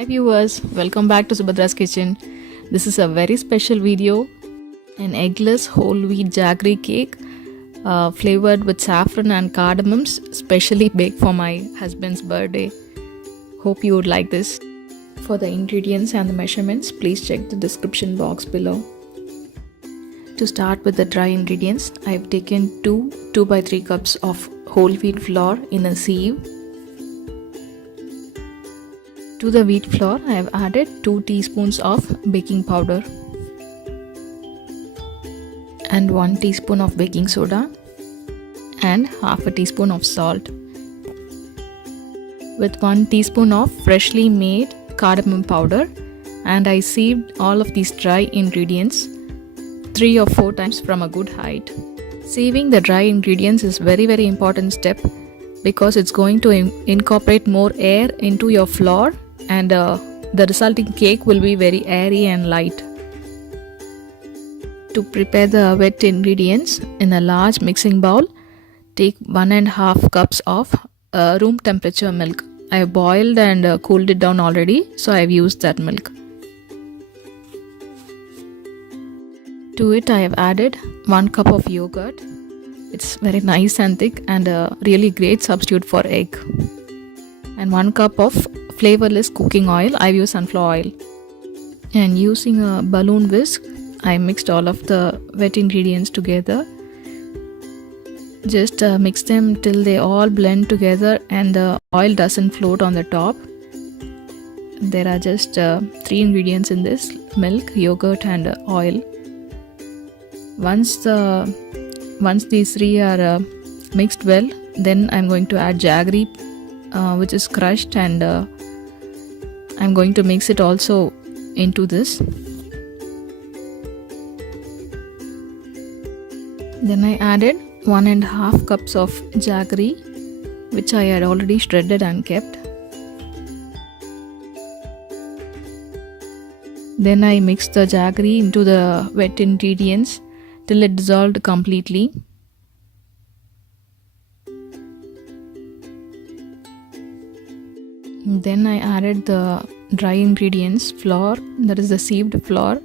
Hi viewers, welcome back to Subadra's kitchen. This is a very special video, an eggless whole wheat jaggery cake flavored with saffron and cardamoms, specially baked for my husband's birthday. Hope you would like this. For the ingredients and the measurements, please check the description box below. To start with the dry ingredients, I have taken 2 by 3 cups of whole wheat flour in a sieve. To the wheat flour, I have added 2 teaspoons of baking powder and 1 teaspoon of baking soda and half a teaspoon of salt. With 1 teaspoon of freshly made cardamom powder, and I sieved all of these dry ingredients 3 or 4 times from a good height. Sieving the dry ingredients is very important step because it's going to incorporate more air into your flour, and the resulting cake will be very airy and light. To prepare the wet ingredients, in a large mixing bowl, take 1.5 cups of room temperature milk. I have boiled and cooled it down already, so I have used that milk. To it, I have added 1 cup of yogurt. It's very nice and thick and a really great substitute for egg. And 1 cup of flavorless cooking oil. I've used sunflower oil. And using a balloon whisk, I mixed all of the wet ingredients together. Just mix them till they all blend together and the oil doesn't float on the top. There are just 3 ingredients in this: milk, yogurt and oil. Once these 3 are mixed well, then I'm going to add jaggery, which is crushed, and I'm going to mix it also into this. Then I added 1.5 cups of jaggery, which I had already shredded and kept. Then I mixed the jaggery into the wet ingredients till it dissolved completely. Then I added the dry ingredients, flour, that is the sieved flour,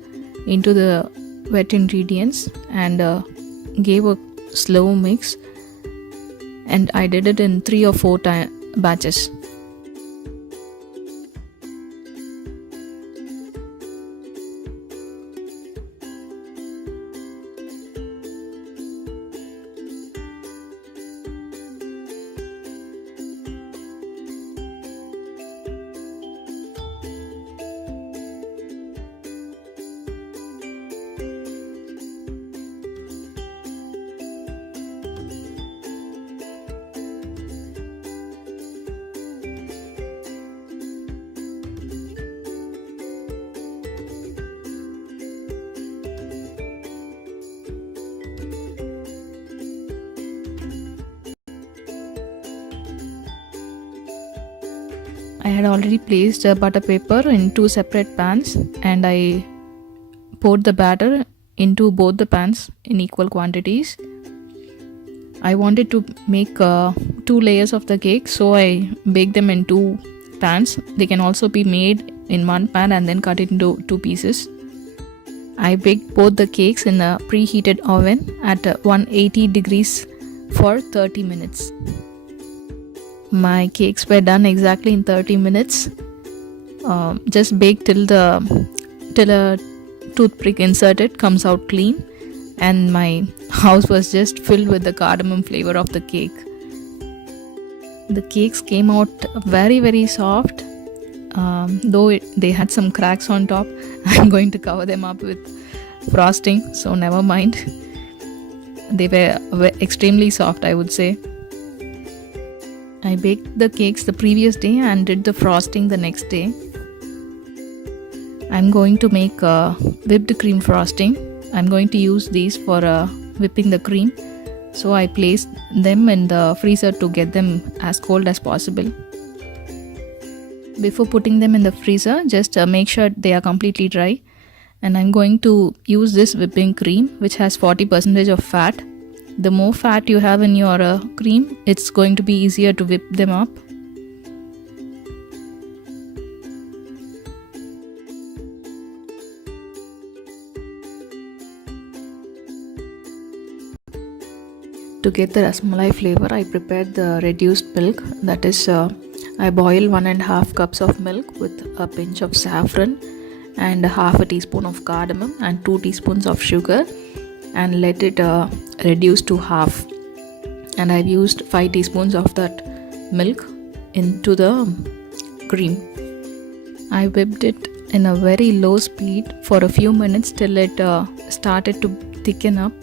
into the wet ingredients and gave a slow mix, and I did it in 3 or 4 batches. I had already placed butter paper in 2 separate pans, and I poured the batter into both the pans in equal quantities. I wanted to make 2 layers of the cake, so I baked them in 2 pans. They can also be made in 1 pan and then cut it into 2 pieces. I baked both the cakes in a preheated oven at 180 degrees for 30 minutes. My cakes were done exactly in 30 minutes. Just bake till a toothpick inserted comes out clean, and my house was just filled with the cardamom flavor of the cake. The cakes came out very soft, though they had some cracks on top. I'm going to cover them up with frosting, so never mind. They were extremely soft, I would say. I baked the cakes the previous day and did the frosting the next day. I'm going to make whipped cream frosting. I'm going to use these for whipping the cream. So I placed them in the freezer to get them as cold as possible. Before putting them in the freezer, just make sure they are completely dry. And I'm going to use this whipping cream, which has 40% of fat. The more fat you have in your cream, it's going to be easier to whip them up. To get the rasamalai flavor, I prepared the reduced milk. That is, I boil 1.5 cups of milk with a pinch of saffron and half a teaspoon of cardamom and 2 teaspoons of sugar, and let it reduce to half. And I've used 5 teaspoons of that milk into the cream. I whipped it in a very low speed for a few minutes till it started to thicken up.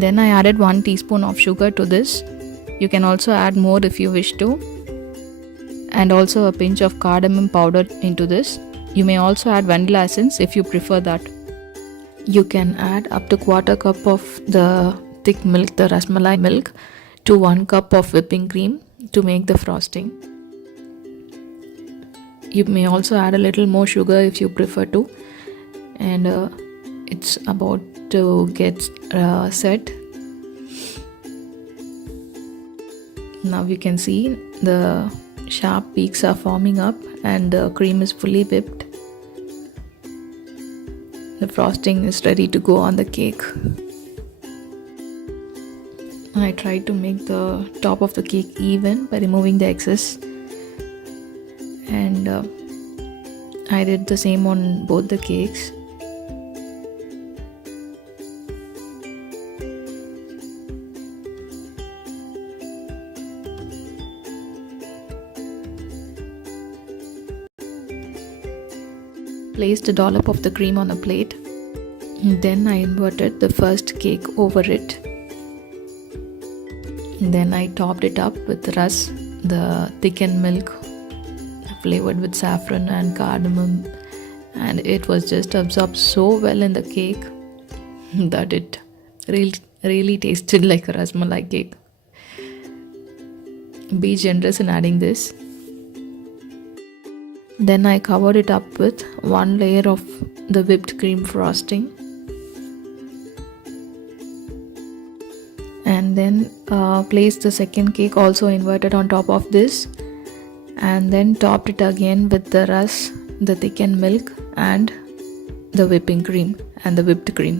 Then I added 1 teaspoon of sugar to this. You can also add more if you wish to. And also a pinch of cardamom powder into this. You may also add vanilla essence if you prefer that. You can add up to 1/4 cup of the thick milk, the rasamalai milk, to 1 cup of whipping cream to make the frosting. You may also add a little more sugar if you prefer to. And it's about to get set. Now you can see the sharp peaks are forming up and the cream is fully whipped. The frosting is ready to go on the cake. I tried to make the top of the cake even by removing the excess, and I did the same on both the cakes. Placed a dollop of the cream on a plate. Then I inverted the first cake over it. Then I topped it up with rusk, the thickened milk flavored with saffron and cardamom, and it was just absorbed so well in the cake that it really tasted like a rasamalai cake. Be generous in adding this. Then I covered it up with 1 layer of the whipped cream frosting, and then placed the second cake also inverted on top of this, and then topped it again with the rusk, the thickened milk, and the whipping cream and the whipped cream.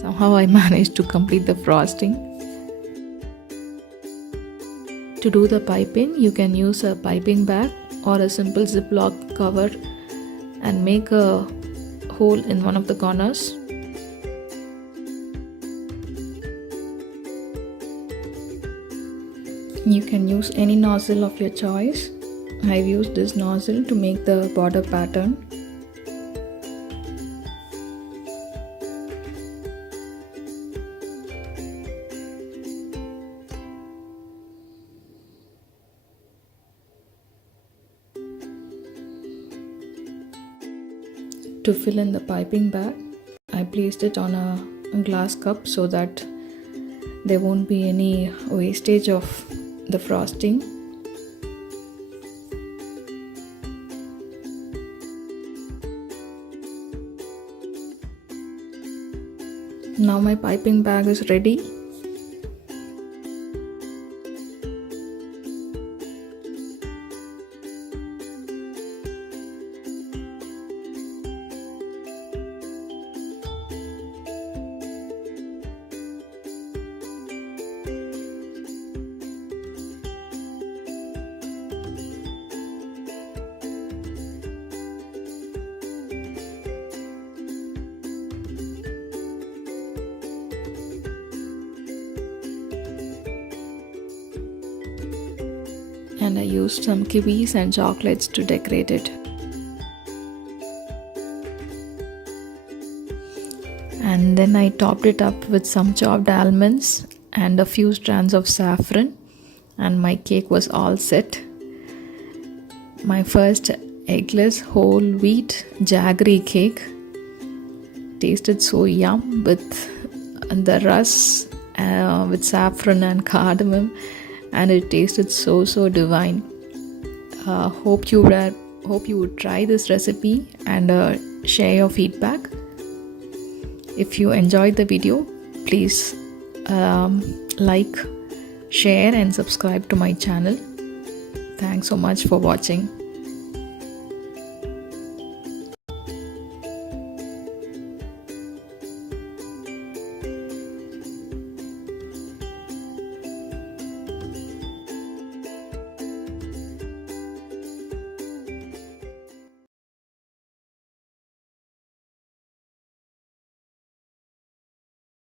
Somehow I managed to complete the frosting. To do the piping, you can use a piping bag or a simple ziploc cover and make a hole in one of the corners. You can use any nozzle of your choice. I've used this nozzle to make the border pattern. To fill in the piping bag, I placed it on a glass cup so that there won't be any wastage of the frosting. Now my piping bag is ready. And I used some kiwis and chocolates to decorate it. And then I topped it up with some chopped almonds and a few strands of saffron, and my cake was all set. My first eggless whole wheat Jaggery cake tasted so yum with the rusk with saffron and cardamom, and it tasted so divine. Hope you would try this recipe and share your feedback. If you enjoyed the video, please like, share and subscribe to my channel. Thanks so much for watching.